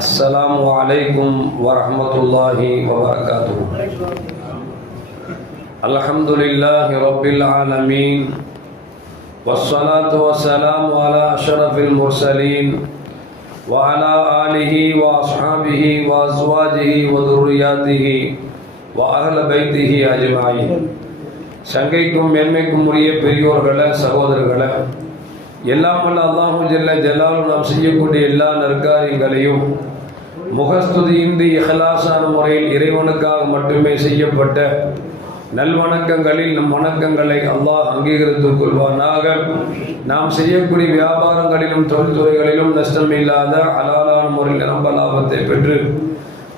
अस्सलामु अलैकुम वरहमतुल्लाहि वबरकातुहू। अल्हम्दुलिल्लाहि रब्बिल आलमीन वस्सलातु वस्सलामु अला अशरफिल मुरसलीन व अला आलिहि व अस्हाबिहि व अज़वाजिहि व ذُرِّيَّاتِهِ व अहल बैतिहि अजमाइन। சங்கைக்கும் மேன்மைக்கும் உரிய பெரியோர்களே, சகோதரர்களே, எல்லாம் வல்ல அல்லாஹு ஜல்ல ஜலாலு நாம் செய்யக்கூடிய எல்லா நற்காரியங்களையும் முகஸ்துதியின்றி இஹ்லாஸான முறையில் இறைவனுக்காக மட்டுமே செய்யப்பட்ட நல்வணக்கங்களில் நம் வணக்கங்களை அல்லாஹ் அங்கீகரித்துக் கொள்வானாக. நாம் செய்யக்கூடிய வியாபாரங்களிலும் தொழில்துறைகளிலும் நஷ்டமில்லாத ஹலாலான முறையில் நிரம்ப லாபத்தை பெற்று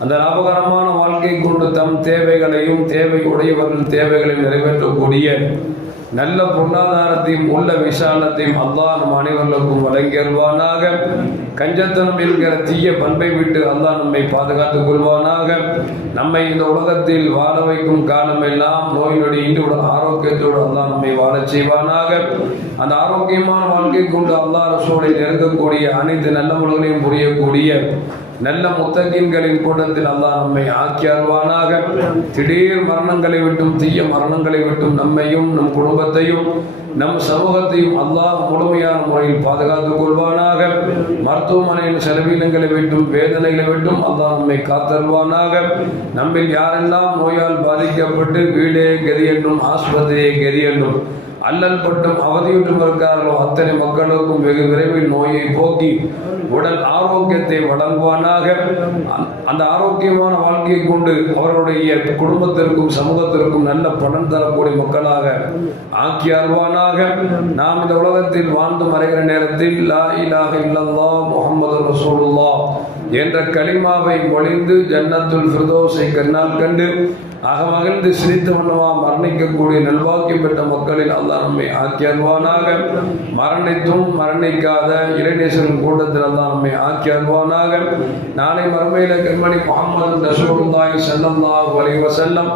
அந்த லாபகரமான வாழ்க்கை கொண்டு தம் தேவைகளையும் தேவையுடையவர்கள் தேவைகளையும் நிறைவேற்றக்கூடிய நல்ல பொருளாதாரத்தையும் உள்ள விசாலத்தையும் அல்லாஹ் நம் அனைவர்களுக்கும் வழங்கியல்வானாக. கஞ்சத்தனம் என்கிற தீய பண்பை விட்டு அல்லாஹ் நம்மை பாதுகாத்துக் கொள்வானாக. நம்மை இந்த உலகத்தில் வாழ வைக்கும் காலமெல்லாம் நோய் நொடி இன்று ஆரோக்கியத்தோடு அல்லாஹ் நம்மை வாழச் செய்வானாக. அந்த ஆரோக்கியமான வாழ்க்கை கொண்டு அல்லாஹ் ரசூலை நெருங்கக்கூடிய அனைத்து நல்லவர்களையும் புரியக்கூடிய நல்ல முத்தகீன்களின் கூட்டத்தில் அல்லாஹ் நம்மை ஆக்கி அருள்வானாக. திடீர் மரணங்களை விட்டும் தீய மரணங்களை விட்டும் நம்மையும் நம் குடும்பத்தையும் நம் சமூகத்தையும் அல்லாஹ் முழுமையான முறையில் பாதுகாத்துக் கொள்வானாக. மருத்துவமனையின் செலவினங்களை விட்டும் வேதனைகளை விட்டும் அல்லாஹ் நம்மை காத்தருள்வானாக. நம்மில் யாரெல்லாம் நோயால் பாதிக்கப்பட்டு வீடே கதி என்றும் ஆஸ்பத்திரியே கதி என்றும் அல்லல் பட்டும் அவதியுற்றும் இருக்கிறார்களோ அத்தனை மக்களுக்கும் வெகு விரைவில் நோயை போக்கி உடல் ஆரோக்கியத்தை வழங்குவானாக. அந்த ஆரோக்கியமான வாழ்க்கையை கொண்டு அவர்களுடைய குடும்பத்திற்கும் சமூகத்திற்கும் நல்ல பலன் தரக்கூடிய மக்களாக ஆக்கி அருள்வானாக. நாம் இந்த உலகத்தில் வாழ்ந்து மறைகிற நேரத்தில் லா இலாஹ இல்லல்லாஹ் முஹம்மது ரசூலுல்லாஹ் என்ற கலிமாவை மொழிந்து ஜன்னத்துல் ஃபிர்தௌஸை கண்ணால் கண்டு அகமகிழ்ந்து சிரித்து வண்ணமா மரணிக்கக்கூடிய நல்வாக்கியம் பெற்ற மக்களில் அல்லாஹ் நம்மை ஆக்கி அருள்வானாக. மரணித்தும் மரணிக்காத இறைநேசரின் கூட்டத்தில் அல்லாஹ் நம்மை ஆக்கி அருள்வானாக. நாளை மறுமையில கண்மணி முஹம்மது ரசூலுல்லாஹி ஸல்லல்லாஹு அலைஹி வஸல்லம்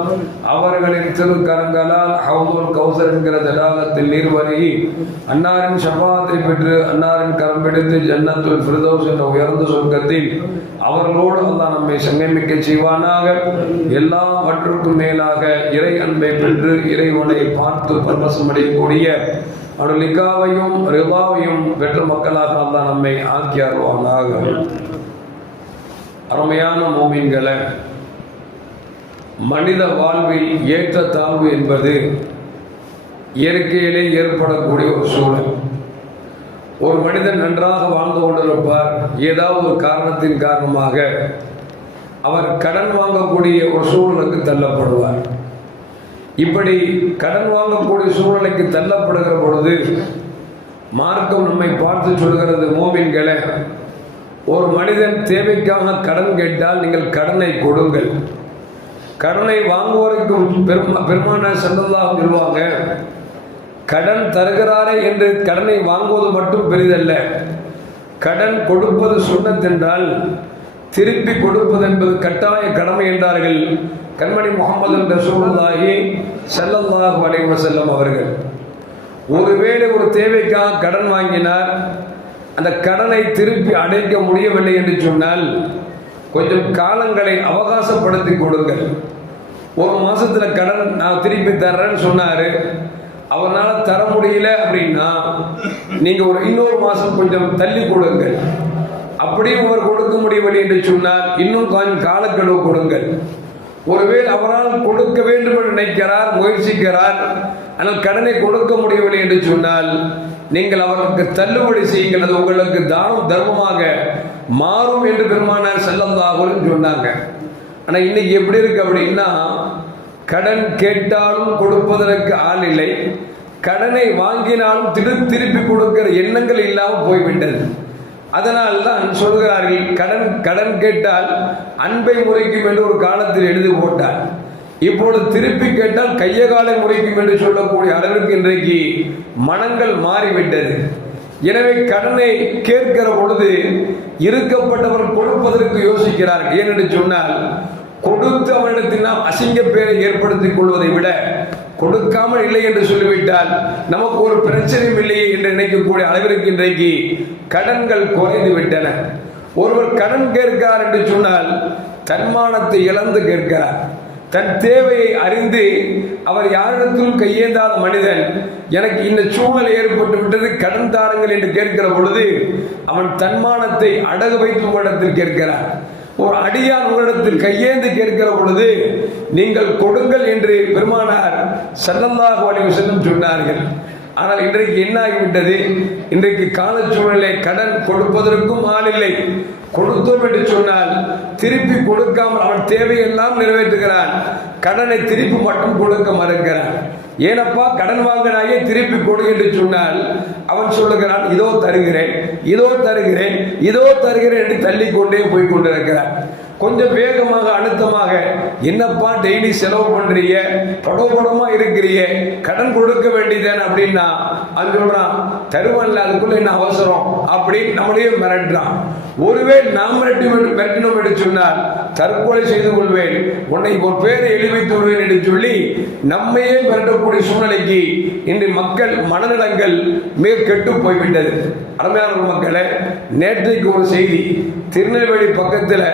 அவர்களின் திருக்கரங்களால் ஹவுதுல் கௌசர் என்கிற தடாகத்தில் நீர் பருகி அன்னாரின் ஷஃபாஅத்தை பெற்று அன்னாரின் கரம் பிடித்து ஜன்னத்துல் ஃபிர்தௌஸ் என்ற உயர்ந்த சொர்க்கத்தில் அவர்களோடு அல்லாஹ் நம்மை சங்கமிக்க செய்வானாக. எல்லாவற்றுக்கும் மேலாக இறை அன்பை பெற்று இறைவனை பார்த்து பரவசம் அடையக்கூடிய அவருடைய லிகாவையும் ரிவாவையும் பெற்ற மக்களாக அல்லாஹ் நம்மை ஆக்கி அருள்வானாக. அருமையான மோமீன்களே, மனித வாழ்வில் ஏற்ற தாழ்வு என்பது இயற்கையிலே ஏற்படக்கூடிய ஒரு சூழல். ஒரு மனிதன் நன்றாக வாழ்ந்து கொண்டிருப்பார். ஏதாவது ஒரு காரணத்தின் காரணமாக அவர் கடன் வாங்கக்கூடிய ஒரு சூழலுக்கு தள்ளப்படுவார். இப்படி கடன் வாங்கக்கூடிய சூழலுக்கு தள்ளப்படுகிற பொழுது மார்க்கம் நம்மை பார்த்து சொல்கிறது, மோமின்களே, ஒரு மனிதன் தேவைக்காக கடன் கேட்டால் நீங்கள் கடனை கொடுங்கள். கடனை வாங்குவோருக்கும் பெருமானார் ஸல்லல்லாஹு சொல்லுவாங்க, கடன் தருகிறாரே என்று கடனை வாங்குவது மட்டும் பெரிதல்ல, கடன் கொடுப்பது சுன்னத் என்றால் திருப்பி கொடுப்பது என்பது கட்டாய கடமை என்றார்கள் கண்மணி முஹம்மது ரசூலுல்லாஹி ஸல்லல்லாஹு அலைஹி வஸல்லம் அவர்கள். ஒருவேளை ஒரு தேவைக்காக கடன் வாங்கினார், அந்த கடனை திருப்பி அடைக்க முடியவில்லை என்று சொன்னால் கொஞ்சம் காலங்களை அவகாசப்படுத்தி கொடுங்கள். ஒரு மாசத்துல கடன் நான் திருப்பி தர்றேன்னு சொன்னாரு, அவனால் தர முடியல அப்படின்னா நீங்க இன்னொரு மாசம் கொஞ்சம் தள்ளி கொடுங்கள். அப்படியும் அவர் கொடுக்க முடியவில்லை என்று சொன்னால் இன்னும் கொஞ்சம் காலக்கெடு கொடுங்கள். ஒருவேளை அவரால் கொடுக்க வேண்டும் என்று நினைக்கிறார், முயற்சிக்கிறார், ஆனால் கடனை கொடுக்க முடியவில்லை என்று சொன்னால் நீங்கள் அவருக்கு தள்ளுபடி செய்யுங்கள், அது உங்களுக்கு தானம் தர்மமாக மாறும் என்று பெருமானார் ஸல்லல்லாஹு அலைஹி சொன்னாங்க. ஆனா இன்னைக்கு எப்படி இருக்கு அப்படின்னா, கடன் கேட்டாலும் கொடுப்பதற்கு ஆள் இல்லை, கடனை வாங்கினாலும் திருப்பி கொடுக்கிற எண்ணங்கள் இல்லாமல் போய்விட்டது. அதனால் தான் சொல்கிறார்கள், கடன் கேட்டால் அன்பை முறைக்கும் என்று ஒரு காலத்தில் எழுதி போட்டார். இப்பொழுது திருப்பி கேட்டால் கைய காலை முறைக்கும் என்று சொல்லக்கூடிய அளவிற்கு இன்றைக்கு மனங்கள் மாறிவிட்டது. எனவே கடனை கேட்கிற பொழுது இருக்கப்பட்டவர் கொடுப்பதற்கு யோசிக்கிறார்கள். ஏனென்று சொன்னால் கொடுத்து அவனிடத்தில் நாம் அசிங்க பேரை ஏற்படுத்திக் கொள்வதை விட கொடுக்காமல் இல்லை என்று சொல்லிவிட்டால் நமக்கு ஒரு பிரச்சனையும் இல்லையே என்று நினைக்கக்கூடிய அளவிற்கு இன்றைக்கு கடன்கள் குறைந்து விட்டன. ஒருவர் கடன் கேட்கிறார் என்று சொன்னால் தன்மானத்தை இழந்து கேட்கிறார். தன் தேவையை அறிந்து அவர் யாரிடத்திலும் கையேந்தாத மனிதன் எனக்கு இந்த சூழ்நிலை ஏற்பட்டு விட்டது கடன் தாருங்கள் என்று கேட்கிற பொழுது அவன் தன்மானத்தை அடகு வைத்து உங்களிடத்தில் கேட்கிறான். ஒரு அடியான் உங்களிடத்தில் கையேந்து கேட்கிற பொழுது நீங்கள் கொடுங்கள் என்று பெருமானார் ஸல்லல்லாஹு அலைஹி வஸல்லம் சொன்னார்கள். ஆனால் இன்றைக்கு என்ன ஆகிவிட்டது? இன்றைக்கு கால சூழ்நிலை கடன் கொடுப்பதற்கும் ஆள் இல்லை. கொடுத்தோம் என்று சொன்னால் திருப்பி கொடுக்காமல் அவன் தேவையெல்லாம் நிறைவேற்றுகிறான், கடனை திருப்பி மட்டும் கொடுக்க மறுக்கிறான். ஏனப்பா கடன் வாங்கினாயே திருப்பி கொடு என்று சொன்னால் அவன் சொல்லுகிறான் இதோ தருகிறேன், இதோ தருகிறேன், இதோ தருகிறேன் என்று தள்ளிக்கொண்டே போய் கொண்டிருக்கிறான். கொஞ்சம் வேகமாக அழுத்தமாக என்னப்பா டெய்லி செலவு பண்றீங்க, படமா இருக்கிறீங்க, கடன் கொடுக்க வேண்டியதேன் அப்படின்னா அது சொல்றான் தருவன்ல அதுக்குள்ள என்ன அவசரம் அப்படின்னு நம்மளையே மிரட்டுறான். ஒருவேளை நாம் மிரட்டினோம் என்று சொன்னால் தற்கொலை செய்து கொள்வேன், உன்னை ஒரு பேரை எழுதி வைத்து விடுவேன் என்று சொல்லி நம்மையே மிரட்டக்கூடிய சூழ்நிலைக்கு இன்று மக்கள் மனநலங்கள் மிக கெட்டு போய்விட்டது. அருமையான மக்களே, நேற்றைக்கு ஒரு செய்தி, திருநெல்வேலி பக்கத்தில்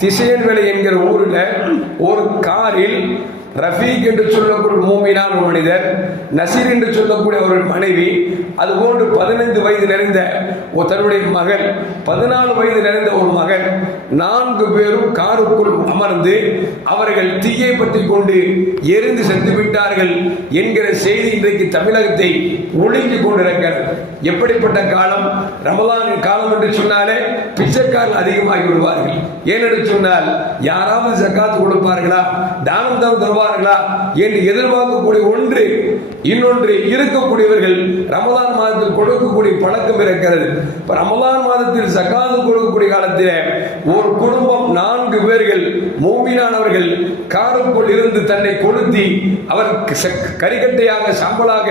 திசையன்வேலை என்கிற ஊரில் ஒரு காரில் ரஃபீக் என்று சொல்லக்கூடிய மூமினான ஒரு மனிதர், நசீர் என்று சொல்லக்கூடிய ஒரு மனைவி, அதுபோன்று 15 வயது நிறைந்த தன்னுடைய மகன், 14 வயது நிறைந்த ஒரு மகன், 4 பேரும் காருக்குள் அமர்ந்து அவர்கள் தீயை பற்றி கொண்டு எரிந்து சென்று விட்டார்கள் என்கிற செய்தி இன்றைக்கு தமிழகத்தை ஒழுங்கி கொண்டிருக்கிறது. எப்படிப்பட்ட காலம்? ரமலானின் காலம் என்று சொன்னாலே பிச்சைக்காரர்கள் அதிகமாகி விடுவார்கள். ஏனென்று சொன்னால் யாராவது ஜக்காத்து கொடுப்பார்களா, தானம் தருவார்களா என்று எதிர்பார்க்கக்கூடிய ஒன்று. இன்னொன்று, இருக்கக்கூடியவர்கள் ரமலான் மாதத்தில் கொடுக்கக்கூடிய பழக்கம் இருக்கிறது. ரமலான் மாதத்தில் ஜக்காத்து கொடுக்கக்கூடிய காலத்தில் ஒரு குடும்பம் 4 பேர்கள் மூமினானவர்கள் காருக்குள் இருந்து தன்னை கொளுத்தி அவர் கரிக்கட்டையாக சாம்பலாக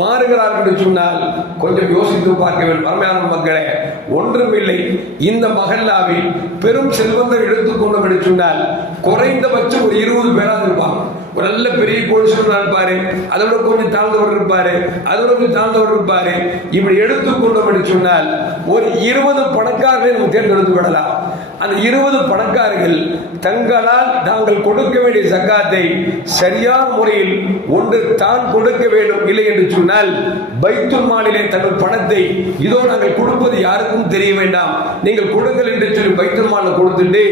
மாறுகிறார்கள் என்று சொன்னால் கொஞ்சம் யோசித்து பார்க்க வேண்டும். அருமையான மக்களே, ஒன்றுமில்லை, இந்த மஹல்லாவில் பெரும் செல்வந்தர் எடுத்துக்கொண்டோம் என்று சொன்னால் குறைந்தபட்சம் ஒரு 20 பேராக இருப்பாங்க. ஒரு நல்ல பெரிய கோடீஸ்வரன் இருப்பாரு, அதோட கொஞ்சம் தாழ்ந்தவர் இருப்பாரு, அதோட கொஞ்சம் தாழ்ந்தவர் இருப்பாரு. இப்படி எடுத்துக்கொண்டோம் என்று சொன்னால் ஒரு 20 பணக்காரர்களை நம்ம தேர்ந்தெடுத்து விடலாம். அந்த 20 பணக்காரர்கள் தங்களால் தாங்கள் கொடுக்க வேண்டிய ஜக்காத்தை சரியான முறையில் ஒன்று தான் கொடுக்க வேண்டும். இல்லை என்று சொன்னால் பைத்துல் மாலிலே தங்கள் பணத்தை இதோ நாங்கள் கொடுப்பது யாருக்கும் தெரிய வேண்டாம், நீங்கள் கொடுங்கள் என்று சொல்லி பைத்துல் மாலை கொடுத்துட்டு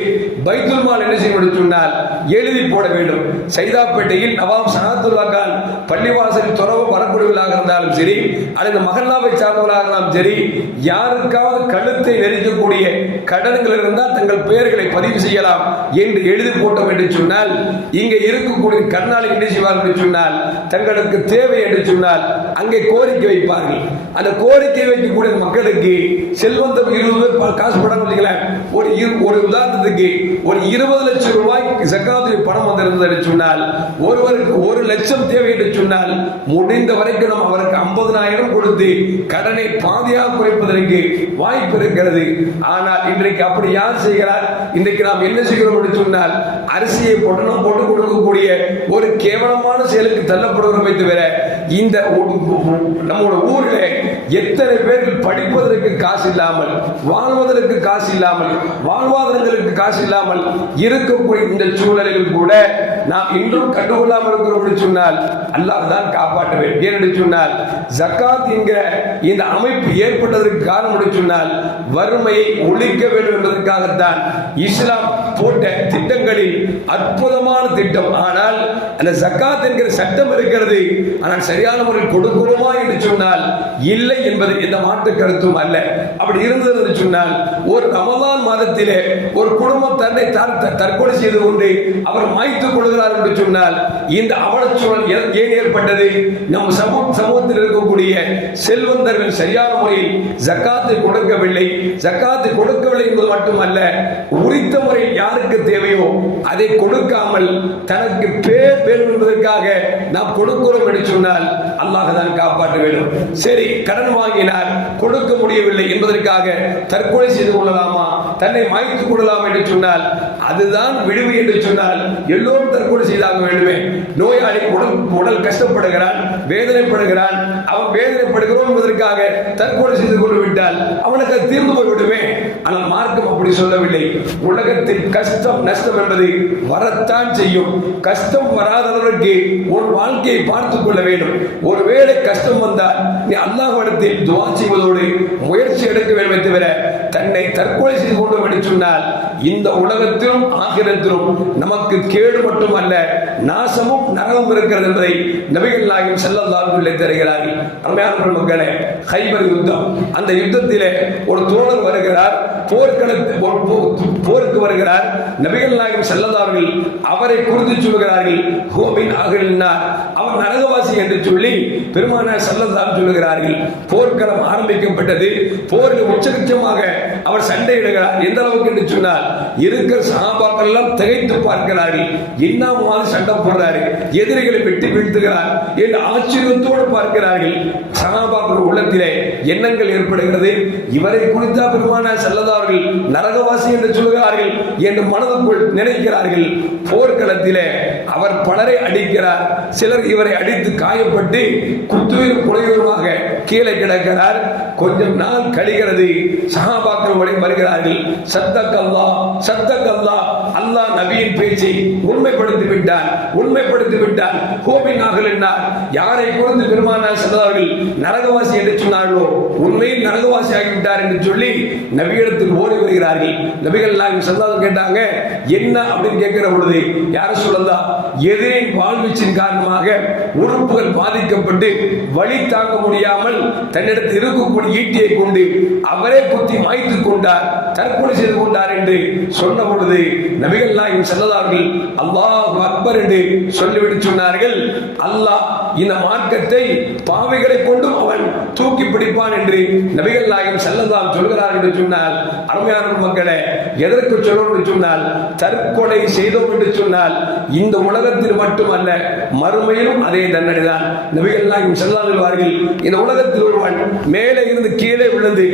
பைத்துல் மால் என்ன செய்ய சொன்னால் எழுதி போட வேண்டும். சைதாப்பேட்டையில் நவாப் சனாத்துல்லா கான் பள்ளிவாசலில் துறவு வரக்கூடியவர்களாக இருந்தாலும் சரி, அல்லது மஹல்லாவை சார்ந்தவர்களாக இருந்தாலும் சரி, யாருக்காவது கழுத்தை நெரிக்கக்கூடிய கடன்கள் இருந்தால் தங்கள் பெயர்களை பதிவு செய்யலாம் என்று எழுதி போட்டோம் என்று சொன்னால் இங்கே இருக்கக்கூடிய கர்நாளி என்ன செய்வார்கள் என்று சொன்னால் தங்களுக்கு தேவை என்று சொன்னால் அங்கே கோரிக்கை வைப்பார்கள். அந்த கோரிக்கை வைக்கக்கூடிய மக்களுக்கு செல்வந்தம் 20 பேர் காசு படம் ஒரு உதாரணத்துக்கு ஒரு 20 லட்சம் ரூபாய் ஜக்காத்துடைய பணம் வந்திருந்தது என்று சொன்னால் ஒருவருக்கு 1 லட்சம் தேவை என்று சொன்னால் முடிந்த வரைக்கும் நாம் அவருக்கு 50,000 கொடுத்து கடனை பாதியாக குறைப்பதற்கு வாய்ப்பு இருக்கிறது. ஆனால் இன்றைக்கு அப்படி யார் செய்கிறார்? இன்றைக்கு நாம் என்ன செய்கிறோம் என்று சொன்னால் அரிசியை பொட்டணம் போட்டு கொடுக்கக்கூடிய ஒரு கேவலமான செயலுக்கு தள்ளப்படுகிறோம் தவிர இந்த நம்முடைய ஊரில் எத்தனை பேர்கள் படிப்பதற்கு காசு இல்லாமல், வாழ்வதற்கு காசு இல்லாமல், வாழ்வாதாரங்களுக்கு காசு இல்லாமல் இருக்கக்கூடிய இந்த சூழலில் கூட நாம் இன்றும் கண்டுகொள்ளாமல் இருக்கிறோம் என்று சொன்னால் அல்லாஹ் தான் காப்பாற்ற வேண்டும். ஏனென்று சொன்னால் ஜக்காத் என்கிற இந்த அமைப்பு ஏற்பட்டதற்கு காரணம் என்று சொன்னால் வறுமையை ஒழிக்க வேண்டும் என்பதற்காகத்தான் இஸ்லாம் போட்ட திட்டங்களில் அற்புதமான திட்டம். ஆனால் அந்த ஜக்காத் என்கிற சட்டம் இருக்கிறது, ஆனால் சரியான முறையில் கொடுக்கிறோமா என்று சொன்னால் இல்லை என்பது எந்த மாற்று கருத்தும் அல்ல. அப்படி இருந்தது என்று சொன்னால் ஒரு ரமலான் மாதத்திலே ஒரு குடும்பம் தன்னை தற்கொலை செய்து கொண்டு அவர் மாய்த்துக் கொள்கிறார் என்று சொன்னால் இந்த அவலச்சூழல் ஏன் ஏற்பட்டது? நம் சமூகத்தில் இருக்கக்கூடிய செல்வந்தர்கள் சரியான முறையில் ஜக்காத்தை கொடுக்கவில்லை. ஜக்காத்தை கொடுக்கவில்லை என்பது மட்டுமல்ல, உரித்த முறையில் யாருக்கு தேவையோ அதை கொடுக்காமல் தனக்கு பேர் வேண்டும் என்பதற்காக நாம் கொடுக்கிறோம் என்று சொன்னால் அல்லாஹ் தான் காப்பாற்ற வேண்டும். சரி, கடன் வாங்கினார், கொடுக்க முடியவில்லை என்பதற்காக தற்கொலை செய்து கொள்ளலாமா, தன்னை மாய்த்துக் கொள்ளலாம் என்று என்று சொன்னால் அதுதான் விடுவி என்று சொன்னால் எல்லோரும் தற்கொலை செய்தாக வேண்டுமே. நோயாளி உடல் கஷ்டப்படுகிறான், வேதனைப்படுகிறான். அவன் வேதனைப்படுகிறோம் என்பதற்காக தற்கொலை செய்து கொண்டு விட்டால் அவனுக்கு அது தீர்ந்து போய்விடுமே. ஆனால் மார்க்கம் அப்படி சொல்லவில்லை. உலகத்தில் கஷ்டம் நஷ்டம் என்பது வரத்தான் செய்யும். கஷ்டம் வராத அளவிற்கு உன் வாழ்க்கையை பார்த்துக் கொள்ள வேண்டும். ஒருவேளை கஷ்டம் வந்தால் நீ அல்லாஹ்விடத்தில் துஆ செய்வதோடு முயற்சி எடுக்க வேண்டும் தவிர தன்னை தற்கொலை செய்து கொண்டு என்று சொன்னால் இந்த உலகத்திலும் ஆகிரத்திலும் நமக்கு கேடு மட்டுமல்ல நாசமும் நரகம் இருக்கிறது என்பதை நபிகள் நாயகம் ஸல்லல்லாஹு அலைஹி வஸல்லம் தருகிறார்கள். அருமையான மக்களே, கைபர் யுத்தம், அந்த யுத்தத்திலே ஒரு தோழர் வருகிறார், போருக்கு வருகிறார். நபிகள் நாயகம் ஸல்லல்லாஹு அலைஹி வஸல்லம் அவரை குறித்து சொல்கிறார்கள், ஹுமின் அஹ்லின்னார், அவர் நரகவாசி என்று சொல்லி பெருமானார் ஸல்லல்லாஹு அலைஹி சொல்கிறார்கள். போர்க்களம் ஆரம்பிக்கப்பட்டது. போரில் உச்சகட்டமாக அவர் சண்டையிடுகிறார். எந்த அளவுக்கு என்று சொன்னால் இருக்கிற சஹாபாக்கள் எல்லாம் திகைத்து பார்க்கிறார்கள். என்ன மாதிரி சண்டை போடுறாரு, எதிரிகளை வெட்டி வீழ்த்துகிறார் என்று ஆச்சரியத்தோடு பார்க்கிறார்கள். சஹாபாக்கள் உள்ளத்திலே எண்ணங்கள் ஏற்படுகிறது. இவரை குறித்தா பெருமானார் ஸல்லல்லாஹு அலைஹி வஸல்லம் நரகவாசி என்று சொல்கிறார்கள் என்று மனதுக்குள் நினைக்கிறார்கள். போர்க்களத்திலே அவர் பலரை அடிக்கிறார். சிலர் இவரை அடித்து காயப்பட்டு குத்துயிர் குலையுமாக கீழே கிடக்கிறார். கொஞ்சம் நாள் கழிகிறது. சஹாபாக்கள் வருகிறார்கள். சத்தக்கல்லாஹ் சத்தக்கல்லாஹ், அல்லாஹ் நபியின் பேச்சை உண்மைப்படுத்தி விட்டார். ஹுமின் அஹ்லின்னார், யாரை குறித்து பெருமானார் ஸல்லல்லாஹு அலைஹி வஸல்லம் நரகவாசி என்று சொன்னார்களோ உண்மையில் நரகவாசி ஆகிவிட்டார் என்று சொல்லி நபியிடத்தில் ஓடி வருகிறார்கள். நபிகள் நாயகம் ஸல்லல்லாஹு அலைஹி வஸல்லம் கேட்டாங்க, என்ன அப்படின்னு கேட்கிற பொழுது, யார சொல்லலாம், எதிரின் வாழ்வீச்சின் காரணமாக உறுப்புகள் பாதிக்கப்பட்டு வலி தாங்க முடியாமல் தன்னிடத்தில் இருக்கக்கூடிய ஈட்டியை கொண்டு அவரே குத்தி மாய்த்துக் கொண்டார், தற்கொலை செய்து கொண்டார் என்று சொன்ன பொழுது நபிகள் நாயகம் ஸல்லல்லாஹு அலைஹி வஸல்லம் அல்லாஹு அக்பர் என்று சொல்லிவிட்டு சொன்னார்கள், அல்லாஹ் இந்த மார்க்கத்தை பாவைகளை கொண்டும் அவன் தூக்கி பிடிப்பான் என்று நபிகள் நாயகம் ஸல்லல்லாஹு அலைஹி வஸல்லம் சொல்கிறார் என்று சொன்னால், அருமையான மக்களே, எதற்கு சொல்லணும் என்று சொன்னால், தற்கொலை செய்தோம் என்று சொன்னால் இந்த உலகத்தில் மட்டுமல்ல மறுமையிலும் அதே தண்டனை தான். நபிகள் நாயகம் ஸல்லல்லாஹு அலைஹி வஸல்லம் இந்த உலகத்தில் ஒருவன் மேலே இருந்து கீழே விழுந்து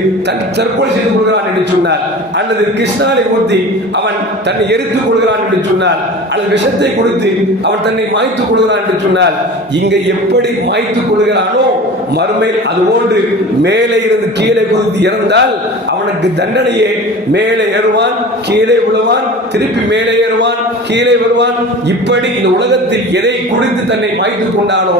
தற்கொலை செய்து கொள்கிறான் என்று சொன்னார், அல்லது கிருஷ்ணாவை ஊற்றி அவன் தன்னை எரித்துக் கொள்கிறான் என்று சொன்னார், அல்லது விஷத்தை கொடுத்து அவன் தன்னை மாய்த்துக் கொள்கிறான் என்று சொன்னால், இங்கே எப்படி மாய்த்துக் கொள்கிறானோ மறுமையில் அதுபோன்று மேலே இருந்து கீழே குதித்து இறந்தால் அவனுக்கு தண்டனையே. மேலே ஏறுவான், கீழே விழுவான், திருப்பி மேலே ஏறுவான், கீழே வருவான். இப்படி இந்த உலகத்தில் எதை குடித்து தன்னை மாய்த்துக் கொண்டானோ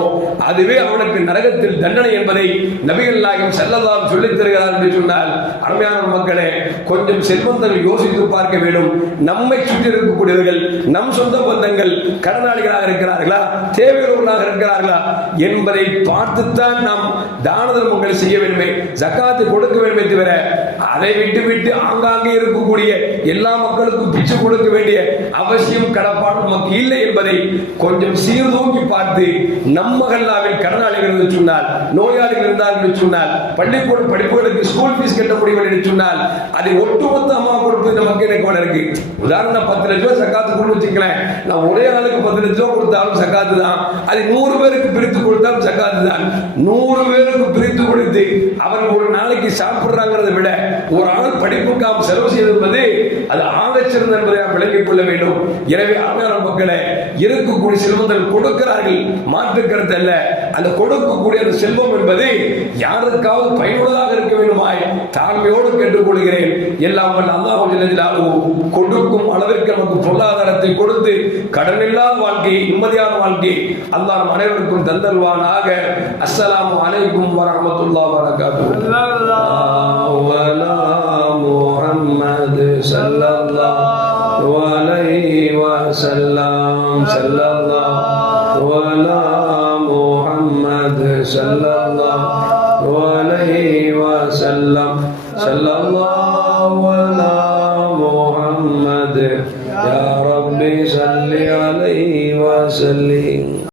அதுவே அவனுக்கு நரகத்தில் தண்டனை என்பதை நபிகள் நாயகம் ஸல்லல்லாஹு அலைஹி வஸல்லம் சொல்லித் தருகிறார் என்று சொன்னால், அருமையான மக்களே, கொஞ்சம் செல்வந்தர்கள் யோசித்து பார்க்க வேண்டும். நம்மை சுற்றி இருக்கக்கூடியவர்கள், நம் சொந்த பந்தங்கள் கடனாளிகளாக இருக்கிறார்களா, தேவையுள்ளவர்களாக இருக்கிறார்களா என்பதை பார்த்துத்தான் நாம் தான தர்மங்கள் செய்ய வேண்டுமே, ஜக்காத்து கொடுக்க வேண்டுமே தவிர அதை விட்டு ஆங்காங்கே இருக்கக்கூடிய எல்லா மக்களுக்கும் பிச்சை கொடுக்க வேண்டிய அவசியம் கடப்பாடு நமக்கு இல்லை என்பதை கொஞ்சம் சீர்தூக்கி பார்த்து, நம் மகல்லாவில் கடனாளிகள் என்று சொன்னால், நோயாளிகள் இருந்தார் என்று சொன்னால், பள்ளிக்கூட படிப்புகளுக்கு ஸ்கூல் ஃபீஸ் கட்ட முடியவில்லை என்று சொன்னால் அதை ஒட்டுமொத்த அம்மா கொடுப்பது நமக்கு எனக்கு இருக்கு. உதாரணம் 10 லட்சம் ரூபாய் சக்காத்து கொண்டு வச்சுக்கலாம். நான் ஒரே ஆளுக்கு 10 லட்சம் ரூபாய் கொடுத்தாலும் சக்காத்து தான். அதை 100 பேருக்கு பிரித்து கொடுத்தாலும் சக்காத்து தான். 100 பேருக்கு பிரித்து கொடுத்து அவர்கள் ஒரு நாளைக்கு சாப்பிடுறாங்கிறத விட ஒரு ஆள் படிப்புக்காக செலவு செய்திருப்பது அது ஆகச்சிறந்த என்பதை நாம் விளங்கிக் கொள்ள வேண்டும். எனவே ஆமையான மக்களை இருக்கக்கூடிய செல்வங்கள் கொடுக்கிறார்கள், மாற்றுக்கிறது அல்ல. அந்த கொடுக்கக்கூடிய அந்த செல்வம் என்பது யாருக்காவது பயனுள்ளதாக இருக்க வேண்டுமாய் தாழ்மையோடு கேட்டுக்கொள்கிறேன். எல்லாம் அல்லாஹ் கொடுக்கும் அளவிற்கு நமக்கு பொருளாதாரத்தை கொடுத்து கடனில்லாத வாழ்க்கையை, நிம்மதியான வாழ்க்கையை அல்லாஹ் நம் அனைவருக்கும் தந்தருவானாக. அஸ்ஸலாமு அலைக்கும் வரஹ்மத்துல்லாஹி வபரகாத்துஹு. முஹம்மது ஸல்லல்லாஹு அலைஹி வஸல்லம் ஸல்லல்லாஹு அலா முஹம்மது ஸல்லல்லாஹு அலைஹி வஸல்லம் ஸல்லல்லாஹு அலா முஹம்மது யா ரப்பி ஸல்லி அலைஹி வஸல்லிம்.